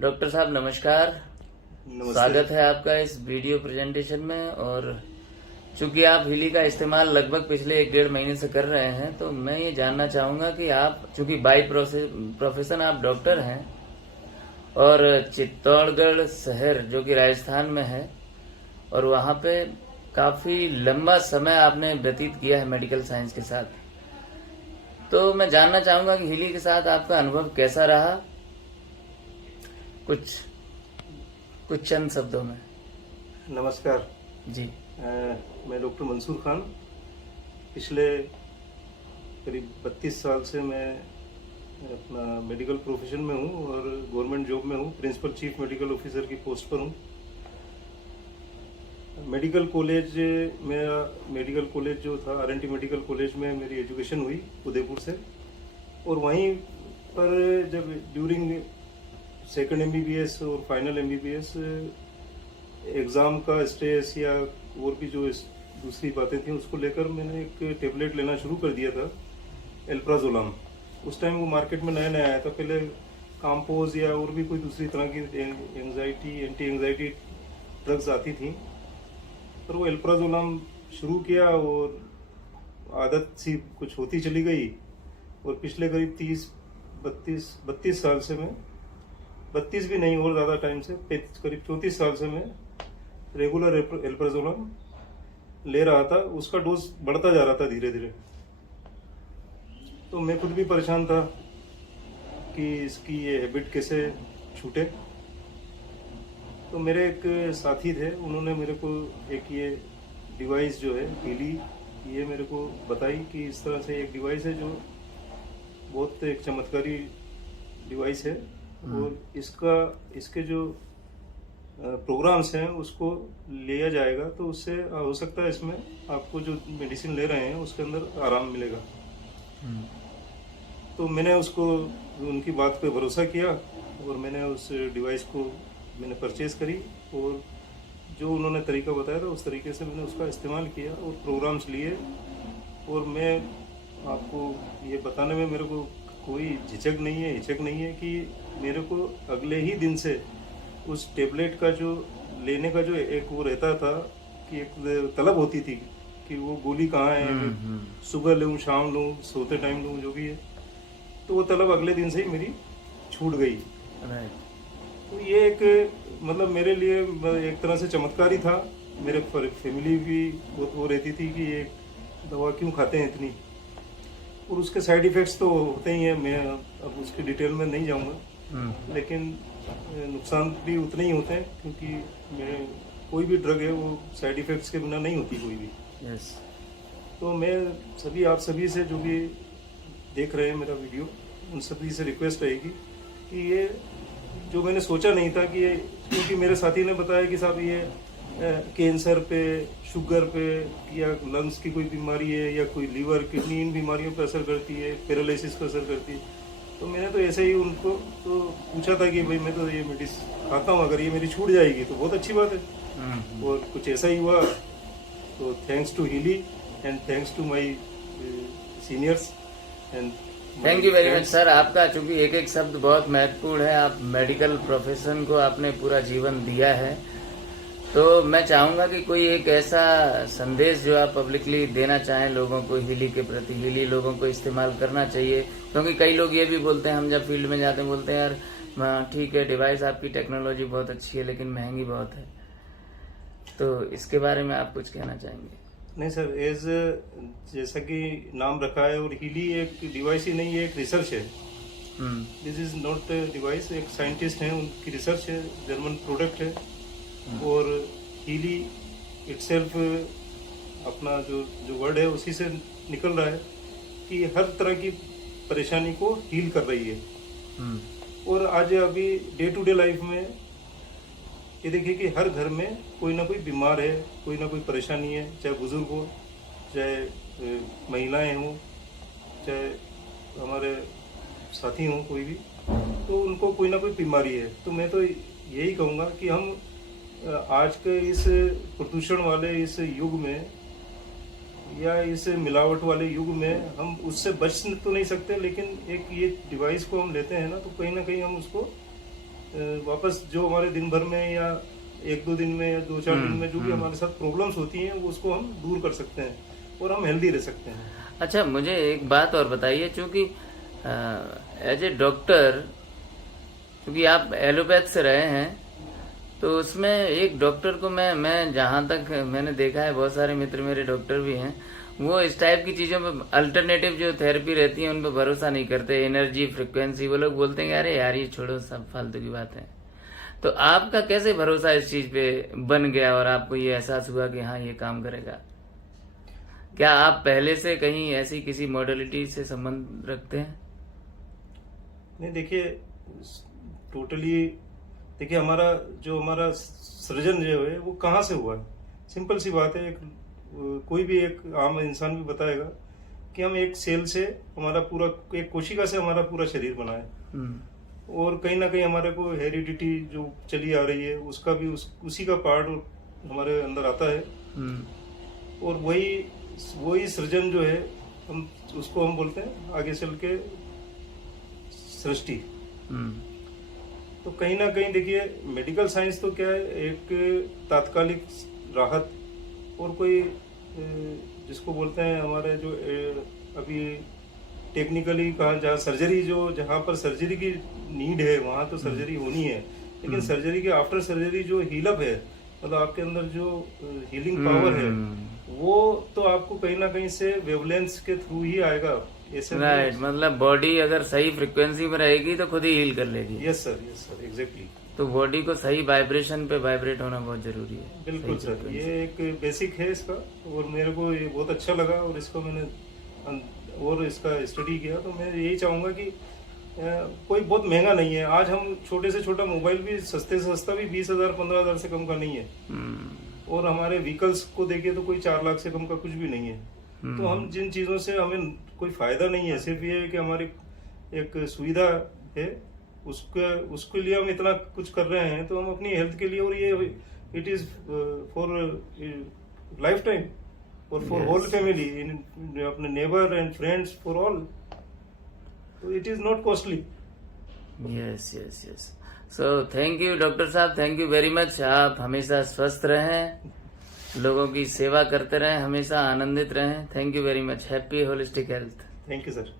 Doctor साहब नमस्कार। नमस्ते। स्वागत है आपका इस वीडियो प्रेजेंटेशन में। और चूंकि आप हीली का इस्तेमाल लगभग पिछले 1-1.5 महीने से कर रहे हैं, तो मैं ये जानना चाहूँगा कि आप चूंकि बाई प्रोफेशन आप डॉक्टर हैं और चित्तौड़गढ़ शहर जो कि राजस्थान में है, और वहाँ पे काफ़ी लंबा समय आपने व्यतीत किया है मेडिकल साइंस के साथ, तो मैं जानना चाहूँगा कि हीली के साथ आपका अनुभव कैसा रहा, कुछ चंद शब्दों में। नमस्कार जी। मैं डॉक्टर मंसूर खान। पिछले करीब 32 साल से मैं अपना मेडिकल प्रोफेशन में हूँ और गवर्नमेंट जॉब में हूँ। प्रिंसिपल चीफ मेडिकल ऑफिसर की पोस्ट पर हूँ। मेडिकल कॉलेज जो था RNT मेडिकल कॉलेज में मेरी एजुकेशन हुई उदयपुर से, और वहीं पर जब ड्यूरिंग सेकंड MBBS और फाइनल MBBS एग्ज़ाम का स्ट्रेस या और भी जो दूसरी बातें थी उसको लेकर मैंने एक टेबलेट लेना शुरू कर दिया था, एल्प्राजोलाम। उस टाइम वो मार्केट में नया नया आया था। पहले काम्पोज या और भी कोई दूसरी तरह की एंटी एंग्जाइटी ड्रग्स आती थी, पर वो एल्प्राजोलाम शुरू किया और आदत सी कुछ होती चली गई। और पिछले करीब 32 साल से मैं, 32 भी नहीं और ज़्यादा टाइम से, करीब 34 साल से मैं रेगुलर एल्प्राजोलाम ले रहा था। उसका डोज बढ़ता जा रहा था धीरे धीरे। तो मैं खुद भी परेशान था कि इसकी ये हैबिट कैसे छूटे। तो मेरे एक साथी थे, उन्होंने मेरे को एक ये डिवाइस जो है हीली, ये मेरे को बताई कि इस तरह से एक डिवाइस है जो बहुत एक चमत्कारी डिवाइस है, और इसके जो प्रोग्राम्स हैं उसको लिया जाएगा तो उससे हो सकता है इसमें आपको जो मेडिसिन ले रहे हैं उसके अंदर आराम मिलेगा। तो मैंने उनकी बात पे भरोसा किया और मैंने उस डिवाइस को मैंने परचेज करी, और जो उन्होंने तरीका बताया था उस तरीके से मैंने उसका इस्तेमाल किया और प्रोग्राम्स लिए। और मैं आपको ये बताने में मेरे को कोई हिचक नहीं है कि मेरे को अगले ही दिन से उस टेबलेट का जो लेने का जो एक वो रहता था कि एक तलब होती थी कि वो गोली कहाँ है, सुबह लूँ, शाम लूँ, सोते टाइम लूँ, जो भी है, तो वो तलब अगले दिन से ही मेरी छूट गई। तो ये एक मतलब मेरे लिए एक तरह से चमत्कार ही था। मेरे फैमिली भी बहुत वो रहती थी कि ये दवा क्यों खाते हैं इतनी, और उसके साइड इफ़ेक्ट्स तो होते ही हैं। मैं अब उसकी डिटेल में नहीं जाऊंगा, लेकिन नुकसान भी उतने ही होते हैं, क्योंकि कोई भी ड्रग है वो साइड इफ़ेक्ट्स के बिना नहीं होती कोई भी। तो मैं आप सभी से जो भी देख रहे हैं मेरा वीडियो, उन सभी से रिक्वेस्ट रहेगी कि ये जो मैंने सोचा नहीं था कि ये, क्योंकि मेरे साथी ने बताया कि साहब ये कैंसर पे, शुगर पे, या लंग्स की कोई बीमारी है, या कोई लीवर किडनी, इन बीमारियों पर असर करती है, पैरालिसिस पर असर करती है। तो मैंने तो ऐसे ही उनको तो पूछा था कि भाई मैं तो ये मेडिसिन खाता हूँ, अगर ये मेरी छूट जाएगी तो बहुत अच्छी बात है। और कुछ ऐसा ही हुआ। तो thanks to Healy and thanks to my seniors and thank you very much sir. आपका चूंकि एक एक शब्द बहुत महत्वपूर्ण है, आप मेडिकल प्रोफेशन को आपने पूरा जीवन दिया है, तो मैं चाहूंगा कि कोई एक ऐसा संदेश जो आप पब्लिकली देना चाहें लोगों को हीली के प्रति। हीली लोगों को इस्तेमाल करना चाहिए, क्योंकि कई लोग ये भी बोलते हैं, हम जब फील्ड में जाते हैं बोलते हैं यार ठीक है डिवाइस आपकी टेक्नोलॉजी बहुत अच्छी है लेकिन महंगी बहुत है, तो इसके बारे में आप कुछ कहना चाहेंगे? नहीं सर, जैसा कि नाम रखा है, और हीली एक डिवाइस ही नहीं है, एक रिसर्च है। दिस इज नॉट डिवाइस, एक साइंटिस्ट हैं, उनकी रिसर्च है, जर्मन प्रोडक्ट है। और हीली इटसेल्फ अपना जो वर्ड है उसी से निकल रहा है कि हर तरह की परेशानी को हील कर रही है। और आज अभी डे टू डे लाइफ में ये देखिए कि हर घर में कोई ना कोई बीमार है, कोई ना कोई परेशानी है, चाहे बुजुर्ग हो, चाहे महिलाएं हों, चाहे हमारे साथी हों, कोई भी, तो उनको कोई ना कोई बीमारी है। तो मैं तो यही कहूँगा कि हम आज के इस प्रदूषण वाले इस युग में या इस मिलावट वाले युग में हम उससे बच तो नहीं सकते, लेकिन एक ये डिवाइस को हम लेते हैं ना, तो कहीं ना कहीं हम उसको वापस जो हमारे दिन भर में या 1-2 दिन में या 2-4 दिन में जो भी हमारे साथ प्रॉब्लम्स होती हैं वो उसको हम दूर कर सकते हैं और हम हेल्दी रह सकते हैं। अच्छा, मुझे एक बात और बताइए, चूंकि एज ए डॉक्टर, क्योंकि आप एलोपैथ से रहे हैं, तो उसमें एक डॉक्टर को मैं जहां तक मैंने देखा है, बहुत सारे मित्र मेरे डॉक्टर भी हैं, वो इस टाइप की चीजों पे, अल्टरनेटिव जो थेरेपी रहती है उन पे भरोसा नहीं करते। एनर्जी, फ्रिक्वेंसी, वो लोग बोलते हैं अरे यार ये छोड़ो, सब फालतू की बात है। तो आपका कैसे भरोसा इस चीज पे बन गया और आपको ये एहसास हुआ कि हाँ ये काम करेगा? क्या आप पहले से कहीं ऐसी किसी मॉडलिटी से संबंध रखते हैं? नहीं, देखिए टोटली, देखिए हमारा सृजन जो है वो कहाँ से हुआ है। सिंपल सी बात है, कोई भी एक आम इंसान भी बताएगा कि हम एक सेल से हमारा पूरा, एक कोशिका से हमारा पूरा शरीर बना है। और कहीं ना कहीं हमारे को हेरिडिटी जो चली आ रही है उसका भी उसी का पार्ट हमारे अंदर आता है। और वही सृजन जो है उसको हम बोलते हैं आगे चल के सृष्टि। तो कहीं ना कहीं देखिए मेडिकल साइंस तो क्या है, एक तात्कालिक राहत और कोई जिसको बोलते हैं हमारे जो अभी टेक्निकली कहा, जहाँ पर सर्जरी की नीड है वहां तो सर्जरी होनी है, लेकिन सर्जरी के आफ्टर सर्जरी जो हीलअप है, मतलब आपके अंदर जो हीलिंग पावर है, वो तो आपको कहीं ना कहीं से वेवलेंस के थ्रू ही आएगा। राइट, मतलब बॉडी अगर सही फ्रिक्वेंसी में रहेगी तो खुद ही हील कर लेगी। Yes sir, exactly. तो बॉडी को सही वाइब्रेशन पे वाइब्रेट होना बहुत जरूरी है। बिल्कुल सर, ये एक बेसिक है इसका, और मेरे को ये बहुत अच्छा लगा और इसको मैंने और इसका स्टडी किया। तो मैं यही चाहूंगा कि कोई बहुत महंगा नहीं है। आज हम छोटे से छोटा मोबाइल भी सस्ते से सस्ता भी 20,000-15,000 से कम का नहीं है। और हमारे व्हीकल्स को देखें तो कोई 4 लाख से कम का कुछ भी नहीं है। तो हम जिन चीजों से हमें कोई फायदा नहीं है, सिर्फ ये है कि हमारी एक सुविधा है, उसके लिए हम इतना कुछ कर रहे हैं, तो हम अपनी हेल्थ के लिए, और ये it is for lifetime और फॉर होल फैमिली, अपने neighbour and friends, for all. तो it is not costly. Yes. So thank you doctor साहब, थैंक यू वेरी मच। आप हमेशा स्वस्थ रहें, लोगों की सेवा करते रहें, हमेशा आनंदित रहें। Thank you very much. Happy holistic health. Thank you sir.